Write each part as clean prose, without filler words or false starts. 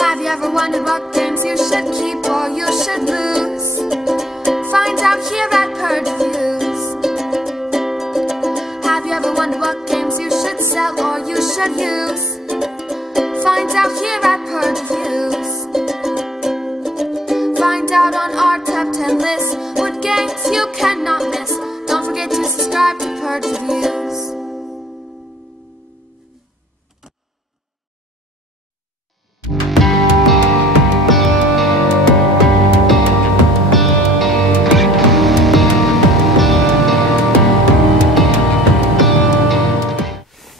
Have you ever wondered what games you should keep or you should lose? Find out here at Purge Reviews. Have you ever wondered what games you should sell or you should use? Find out here at Purge Reviews. Find out on our top 10 list what games you cannot miss. Don't forget to subscribe to Purge Reviews.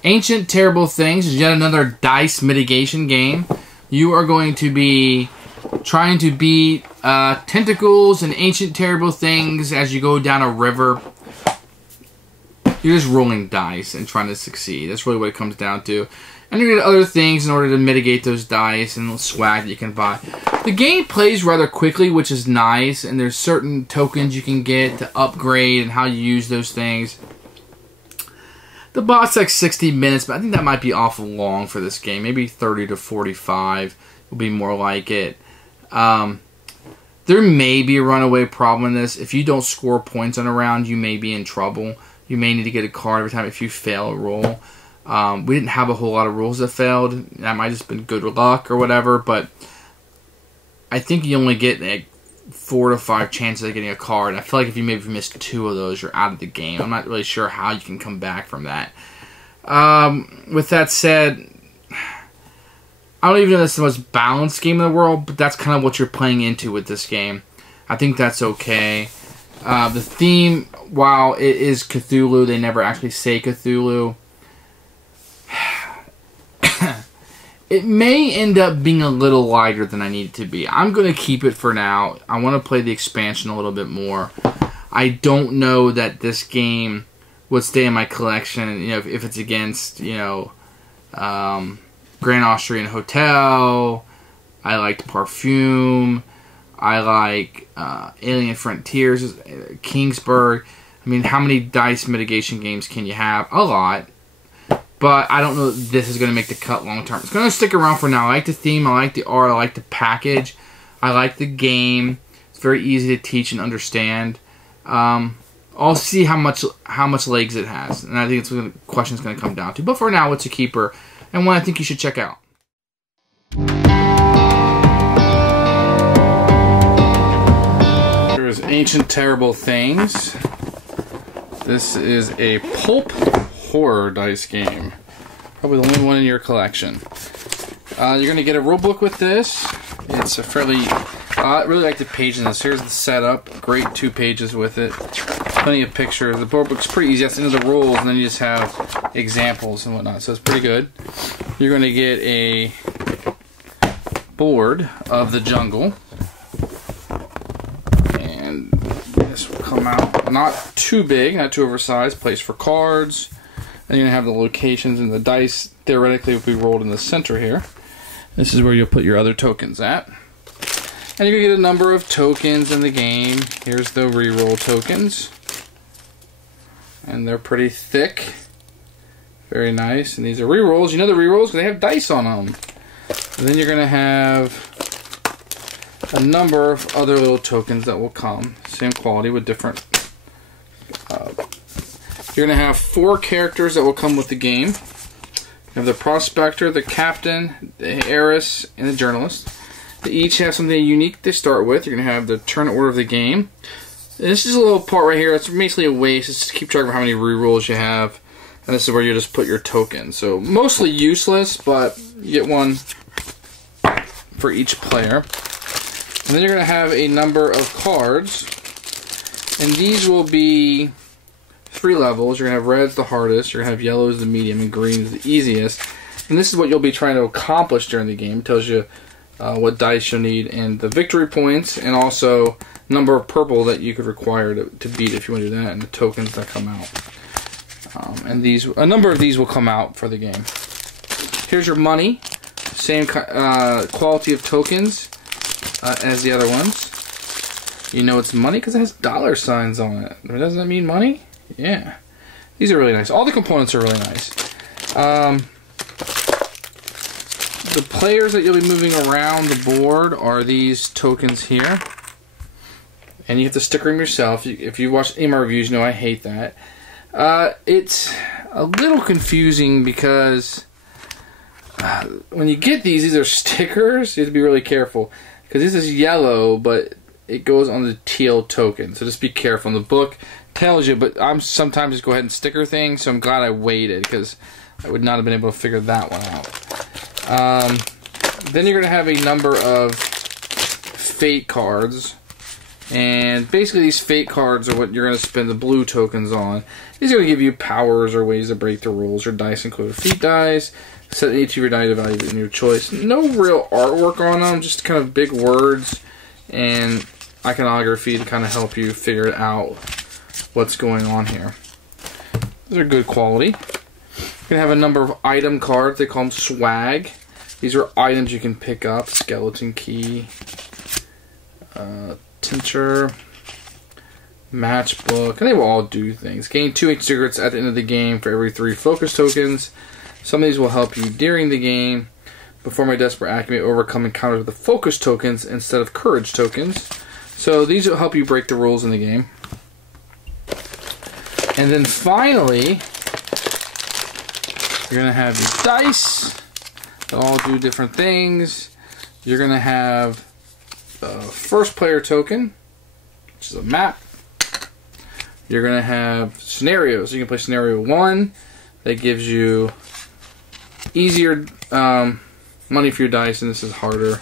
Ancient Terrible Things is yet another dice mitigation game. You are going to be trying to beat tentacles and ancient terrible things as you go down a river. You're just rolling dice and trying to succeed. That's really what it comes down to. And you get other things in order to mitigate those dice and swag that you can buy. The game plays rather quickly, which is nice, and there's certain tokens you can get to upgrade and how you use those things. The boss like 60 minutes, but I think that might be awful long for this game. Maybe 30 to 45 will be more like it. There may be a runaway problem in this. If you don't score points on a round, you may be in trouble. You may need to get a card every time if you fail a roll. We didn't have a whole lot of rolls that failed. That might have just been good luck or whatever, but I think you only get like 4 to 5 chances of getting a card. I feel like if you maybe missed 2 of those, you're out of the game. I'm not really sure how you can come back from that. With that said, I don't even know if it's the most balanced game in the world, but that's kind of what you're playing into with this game. I think that's okay. The theme, while it is Cthulhu, they never actually say Cthulhu. It may end up being a little lighter than I need it to be. I'm going to keep it for now. I want to play the expansion a little bit more. I don't know that this game would stay in my collection, you know, if it's against, you know, Grand Austrian Hotel. I liked Parfume. I like Alien Frontiers, Kingsburg. I mean, how many dice mitigation games can you have? A lot. But I don't know if this is going to make the cut long term. It's going to stick around for now. I like the theme. I like the art. I like the package. I like the game. It's very easy to teach and understand. I'll see how much legs it has. And I think it's what the question is going to come down to. But for now, it's a keeper. And one I think you should check out. Here's Ancient Terrible Things. This is a pulp horror dice game. Probably the only one in your collection. You're going to get a rule book with this. It's a fairly... I really like the page in this. Here's the setup. Great 2 pages with it. Plenty of pictures. The board book's pretty easy. That's the end of the rules, and then you just have examples and whatnot. So it's pretty good. You're going to get a board of the jungle. And this will come out not too big, not too oversized. Place for cards. And you're going to have the locations, and the dice theoretically will be rolled in the center here. This is where you'll put your other tokens at. And you're going to get a number of tokens in the game. Here's the reroll tokens. And they're pretty thick. Very nice. And these are rerolls. You know the rerolls because they have dice on them. And then you're going to have a number of other little tokens that will come. Same quality with different... You're going to have 4 characters that will come with the game. You have the prospector, the captain, the heiress, and the journalist. They each have something unique to start with. You're going to have the turn order of the game. This is a little part right here. It's basically a waste. It's just keep track of how many rerolls you have. And this is where you just put your tokens. So mostly useless, but you get one for each player. And then you're going to have a number of cards. And these will be 3 levels. You're going to have reds the hardest, you're going to have yellows the medium, and greens the easiest. And this is what you'll be trying to accomplish during the game. It tells you what dice you'll need and the victory points, and also number of purple that you could require to beat if you want to do that, and the tokens that come out. And a number of these will come out for the game. Here's your money. Same quality of tokens as the other ones. You know it's money because it has dollar signs on it. Doesn't that mean money? Yeah. These are really nice. All the components are really nice. The players that you'll be moving around the board are these tokens here. And you have to sticker them yourself. If you watch any of my reviews, you know I hate that. It's a little confusing because when you get these are stickers. You have to be really careful. Because this is yellow, but it goes on the teal token. So just be careful. And the book tells you, but I'm sometimes just go ahead and sticker things. So I'm glad I waited because I would not have been able to figure that one out. Then you're going to have a number of fate cards. And basically these fate cards are what you're going to spend the blue tokens on. These are going to give you powers or ways to break the rules. Your dice include feat dice. Set each of your die to value in your choice. No real artwork on them, just kind of big words and iconography to kind of help you figure out what's going on here. These are good quality. You're going to have a number of item cards. They call them swag. These are items you can pick up. Skeleton key. Tincture, matchbook, and they will all do things. Gain 2 secrets at the end of the game for every 3 focus tokens. Some of these will help you during the game. Perform a desperate act, you may overcome encounters with the focus tokens instead of courage tokens. So these will help you break the rules in the game. And then finally, you're going to have these dice that all do different things. You're going to have first player token, which is a map. You're going to have scenarios. You can play scenario 1 that gives you easier money for your dice, and this is harder.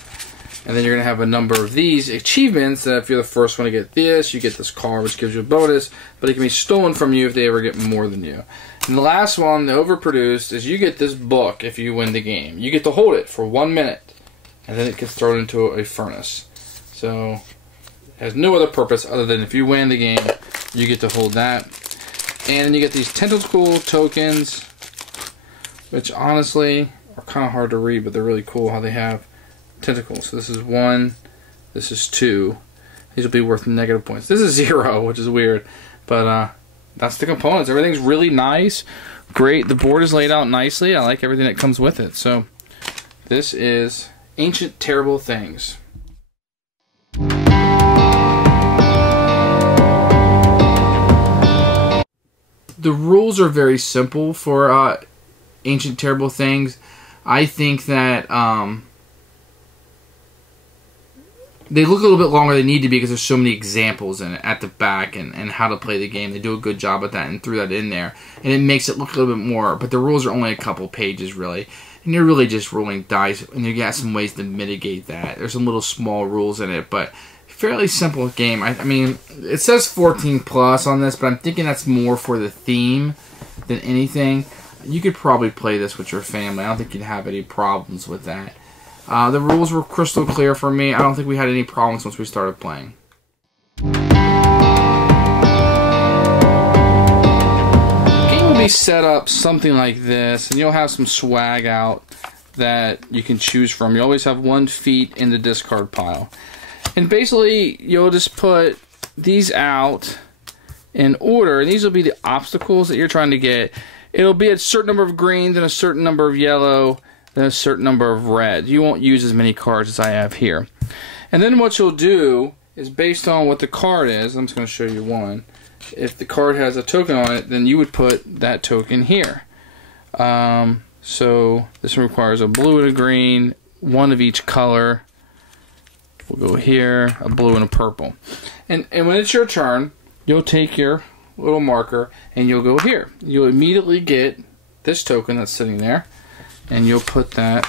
And then you're going to have a number of these achievements that if you're the first one to get this, you get this card which gives you a bonus, but it can be stolen from you if they ever get more than you. And the last one, the overproduced, is you get this book if you win the game. You get to hold it for 1 minute, and then it gets thrown into a furnace. So it has no other purpose other than if you win the game, you get to hold that. And then you get these tentacle tokens, which honestly are kind of hard to read, but they're really cool how they have tentacles. So this is 1, this is 2. These will be worth negative points. This is 0, which is weird, but that's the components. Everything's really nice, great. The board is laid out nicely. I like everything that comes with it. So this is Ancient Terrible Things. The rules are very simple for Ancient Terrible Things. I think that they look a little bit longer than they need to be because there's so many examples in it at the back and how to play the game. They do a good job at that and threw that in there. And it makes it look a little bit more, but the rules are only a couple pages really. And you're really just rolling dice, and you got some ways to mitigate that. There's some little small rules in it, but fairly simple game. I mean, it says 14 plus on this, but I'm thinking that's more for the theme than anything. You could probably play this with your family. I don't think you'd have any problems with that. The rules were crystal clear for me. I don't think we had any problems once we started playing. The game will be set up something like this, and you'll have some swag out that you can choose from. You always have 1 feat in the discard pile. And basically, you'll just put these out in order, and these will be the obstacles that you're trying to get. It'll be a certain number of greens and a certain number of yellow and a certain number of red. You won't use as many cards as I have here. And then what you'll do is based on what the card is, I'm just going to show you one. If the card has a token on it, then you would put that token here. So this one requires a blue and a green, 1 of each color. We'll go here, a blue and a purple. And when it's your turn, you'll take your little marker and you'll go here. You'll immediately get this token that's sitting there, and you'll put that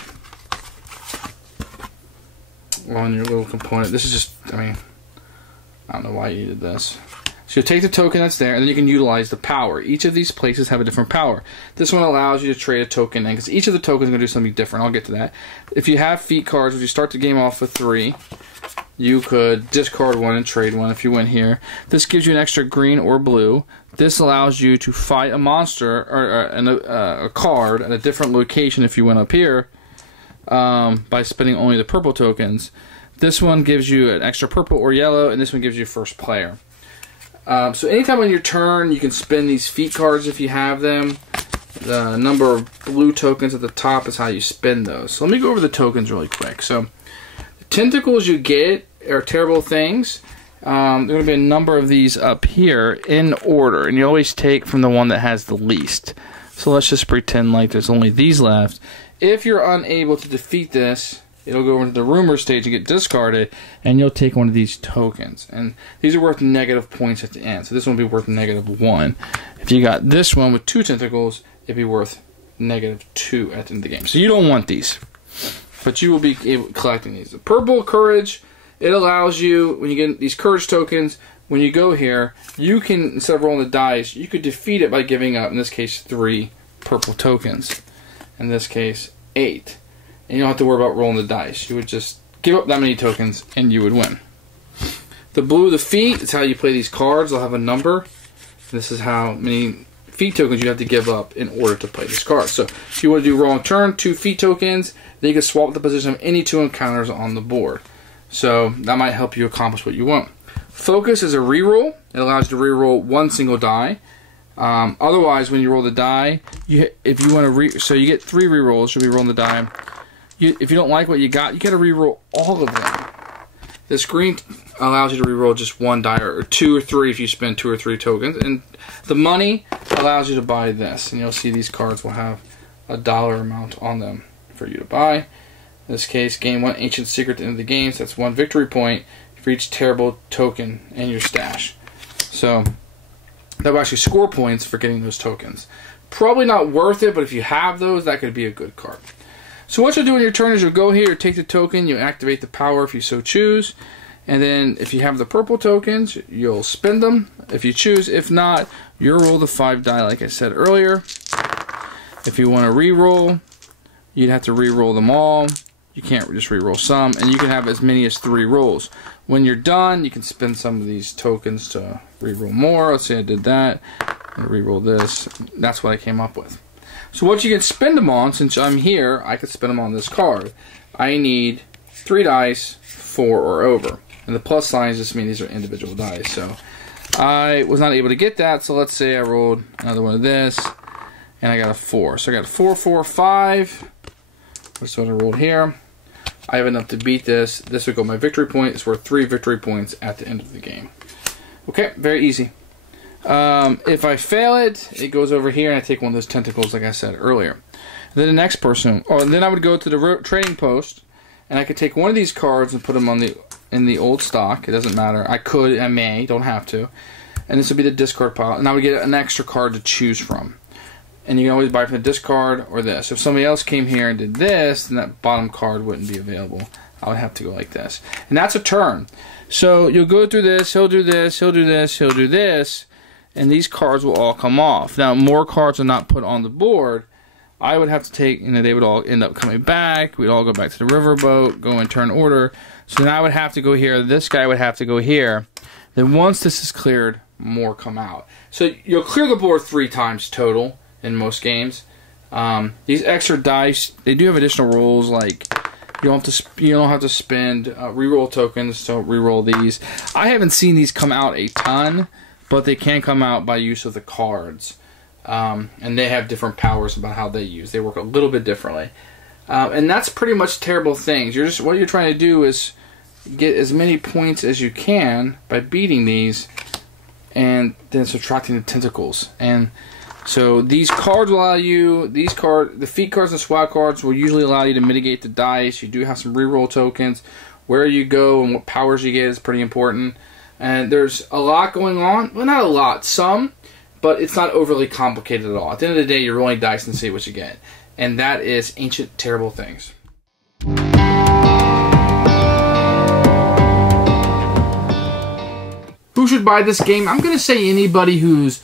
on your little component. This is just, I mean, I don't know why you did this. So you'll take the token that's there, and then you can utilize the power. Each of these places have a different power. This one allows you to trade a token in, because each of the tokens is going to do something different. I'll get to that. If you have feat cards, if you start the game off with 3, you could discard 1 and trade 1 if you win here. This gives you an extra green or blue. This allows you to fight a monster or a card at a different location if you went up here by spending only the purple tokens. This one gives you an extra purple or yellow, and this one gives you first player. So anytime on your turn, you can spend these feat cards if you have them. the number of blue tokens at the top is how you spend those. So let me go over the tokens really quick. So the tentacles you get are terrible things. There are going to be a number of these up here in order, and you always take from the one that has the least. So let's just pretend like there's only these left. If you're unable to defeat this, it'll go into the rumor stage and get discarded, and you'll take one of these tokens. And these are worth negative points at the end. So this one will be worth -1. If you got this one with 2 tentacles, it'd be worth -2 at the end of the game. So you don't want these, but you will be collecting these. The purple courage, it allows you, when you get these courage tokens, when you go here, you can, instead of rolling the dice, you could defeat it by giving up, in this case, 3 purple tokens. In this case, 8. And you don't have to worry about rolling the dice. You would just give up that many tokens, and you would win. The blue, the feet, is how you play these cards. They'll have a number. This is how many feet tokens you have to give up in order to play this card. So if you want to do wrong turn, 2 feet tokens, then you can swap the position of any 2 encounters on the board. So that might help you accomplish what you want. Focus is a reroll. It allows you to reroll 1 single die. Otherwise, when you roll the die, if you want to so you get 3 rerolls. You'll be rolling the die. If you don't like what you got to reroll all of them. This green allows you to reroll just 1 die, or 2 or 3 if you spend 2 or 3 tokens. And the money allows you to buy this. And you'll see these cards will have a dollar amount on them for you to buy. In this case, gain 1 ancient secret at the end of the game. So that's 1 victory point for each terrible token in your stash. So that will actually score points for getting those tokens. Probably not worth it, but if you have those, that could be a good card. So what you'll do in your turn is you'll go here, take the token, you activate the power if you so choose, and then if you have the purple tokens, you'll spend them if you choose. If not, you'll roll the 5 die like I said earlier. If you want to re-roll, you'd have to re-roll them all. You can't just re-roll some, and you can have as many as 3 rolls. When you're done, you can spend some of these tokens to re-roll more. Let's say I did that. I'm going to re-roll this. That's what I came up with. So what you can spend them on, since I'm here, I could spend them on this card. I need 3 dice, 4 or over. And the plus signs just mean these are individual dice. So I was not able to get that, so let's say I rolled another one of this, and I got a 4. So I got 4, 4, 5. That's what I rolled here. I have enough to beat this. This would go my victory point. It's worth 3 victory points at the end of the game. Okay, very easy. If I fail it, it goes over here and I take one of those tentacles like I said earlier. Then the next person, then I would go to the trading post and I could take one of these cards and put them on in the old stock. It doesn't matter. I could, I may, don't have to. And this would be the discard pile. And I would get an extra card to choose from. And you can always buy from the discard or this. If somebody else came here and did this, then that bottom card wouldn't be available. I would have to go like this. And that's a turn. So you'll go through this, he'll do this, he'll do this, he'll do this, and these cards will all come off. Now, more cards are not put on the board. I would have to take, they would all end up coming back. We'd all go back to the riverboat, go in turn order. So then I would have to go here. This guy would have to go here. Then once this is cleared, more come out. So you'll clear the board 3 times total in most games. These extra dice, they do have additional rules, like you don't have to spend reroll tokens to reroll these. I haven't seen these come out a ton, but they can come out by use of the cards. And they have different powers about how they use. They work a little bit differently. And that's pretty much terrible things. What you're trying to do is get as many points as you can by beating these and then subtracting the tentacles. And so these cards will allow you, the feet cards and SWAT cards will usually allow you to mitigate the dice. You do have some reroll tokens. Where you go and what powers you get is pretty important. And there's a lot going on. Well, not a lot, some, but it's not overly complicated at all. At the end of the day, you're rolling dice and see what you get. And that is Ancient Terrible Things. Who should buy this game? I'm going to say anybody who's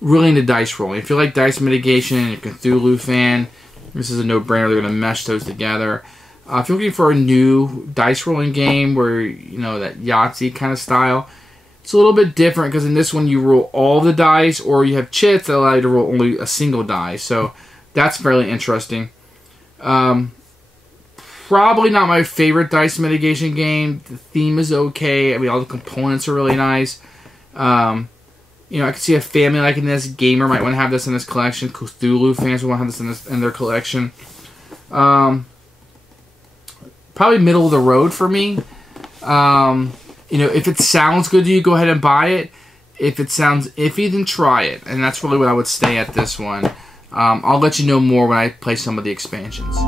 really into dice rolling. If you like dice mitigation, you're a Cthulhu fan, this is a no-brainer. They're going to mesh those together. If you're looking for a new dice rolling game where, that Yahtzee kind of style, it's a little bit different because in this one you roll all the dice, or you have chits that allow you to roll only a single die. So that's fairly interesting. Probably not my favorite dice mitigation game. The theme is okay. I mean, all the components are really nice. You know, I could see a family liking this. Gamer might want to have this in his collection. Cthulhu fans would want to have this in their collection. Probably middle of the road for me. You know, if it sounds good to you, go ahead and buy it. If it sounds iffy, then try it. And that's really what I would stay at this one. I'll let you know more when I play some of the expansions.